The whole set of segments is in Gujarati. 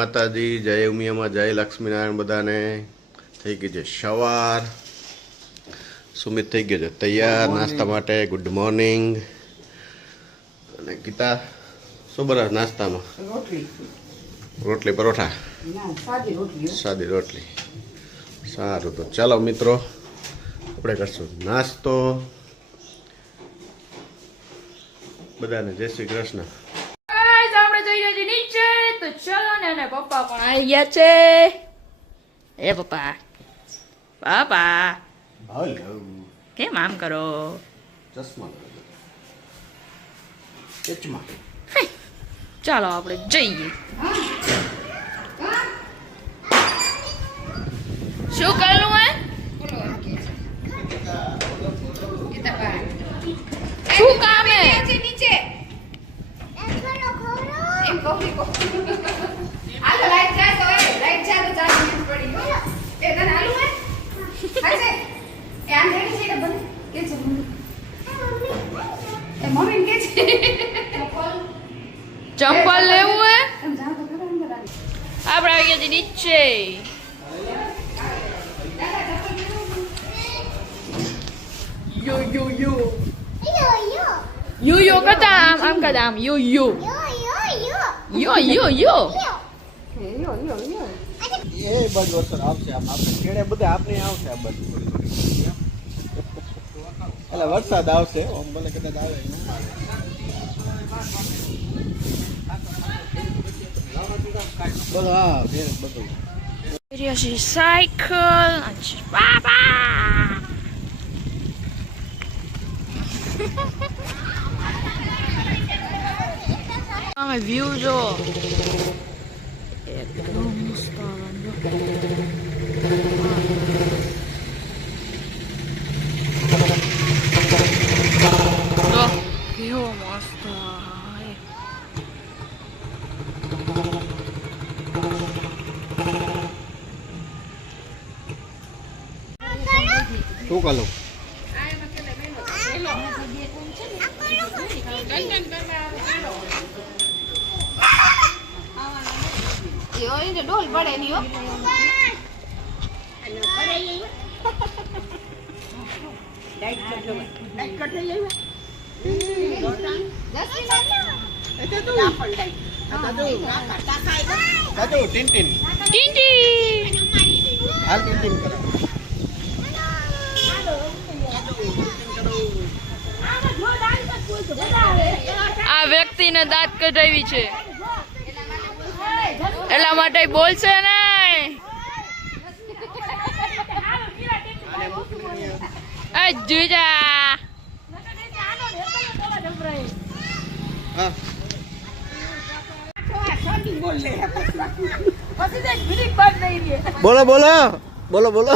માતાજી જય ઉમિયામાં જય લક્ષ્મીનારાયણ બધાને. થઈ ગઈ છે સવાર. સુમિત થઈ ગયો છે તૈયાર નાસ્તા માટે ગુડ મોર્નિંગ. અને ગીતા શું બરાબર નાસ્તામાં? રોટલી. રોટલી પરોઠા? સાદી રોટલી સાદી રોટલી. સારું તો ચાલો મિત્રો આપણે કરશું નાસ્તો. બધાને જય શ્રી કૃષ્ણ Guys, આપણે જઈ રહ્યા છીએ નીચે તો ચલો ને અને પપ્પા પણ આવી ગયા છે. એ પપ્પા. પપ્પા. હલો કેમ આમ કરો? ચશ્મા ચશ્મા. ચાલો આપણે જઈએ. શું કરવું હે? શું કામ હે? મમ્મી? કે છે? ચંપલ. લેવું હે? એમ જાવ તો ખરા અંદર આવી. આપણે આવી ગયા નીચે યો યો યો. યો યો કરતા આમ આમ કરતા આમ. યો યો. યો યો યો યો યો. યો એ બાજુ અસર આવશે આમ. આપણે કેળે બધે આપણે આવશે આ બાજુ. એટલે વરસાદ આવશે આમ ભલે કદાચ આવે બધું, હા બધું. Cycle. તમે વ્યૂ જો એકદમ મસ્ત આવે જો કેવો મસ્ત આવે. શું કરું પડે ની હો ટીન ટીન કરે આ વ્યક્તિને દાંત કઢાવી છે. એટલા માટે બોલશે ને આ જુજા. બોલો બોલો. બોલો બોલો.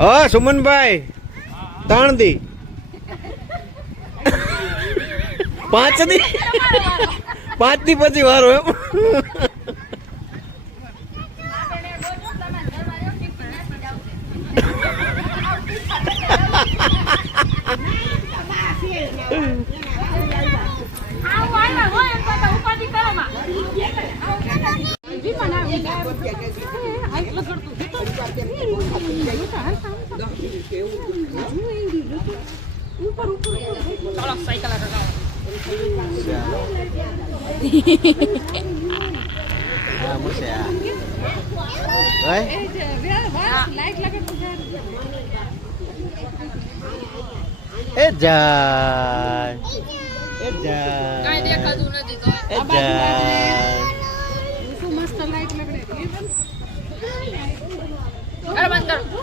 હા સુમનભાઈ. ત્રણ દી પાંચ દી પાંચ દી પછી વારો એમ. હા મળશે એ જાય એ જાય કઈ દેખાતું નથી તો એ જાય શું અરે બંધ કરો.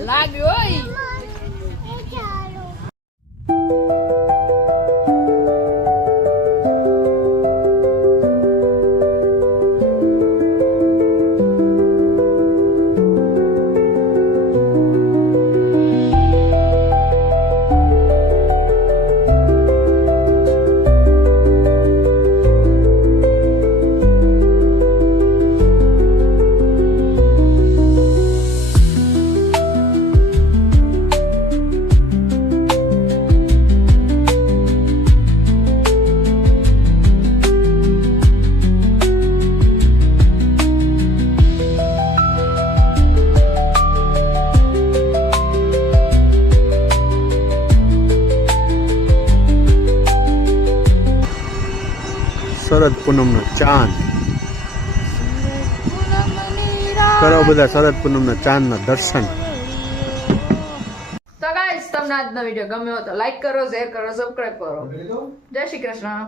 લાગ્યો શરદ પૂનમ નો ચાંદ. કરો બધા શરદ પૂનમના ચાંદના દર્શન. તો ગાઈસ તમને આજનો વિડિયો ગમ્યો તો લાઈક કરો શેર કરો સબસ્ક્રાઇબ કરો. જય શ્રી કૃષ્ણ.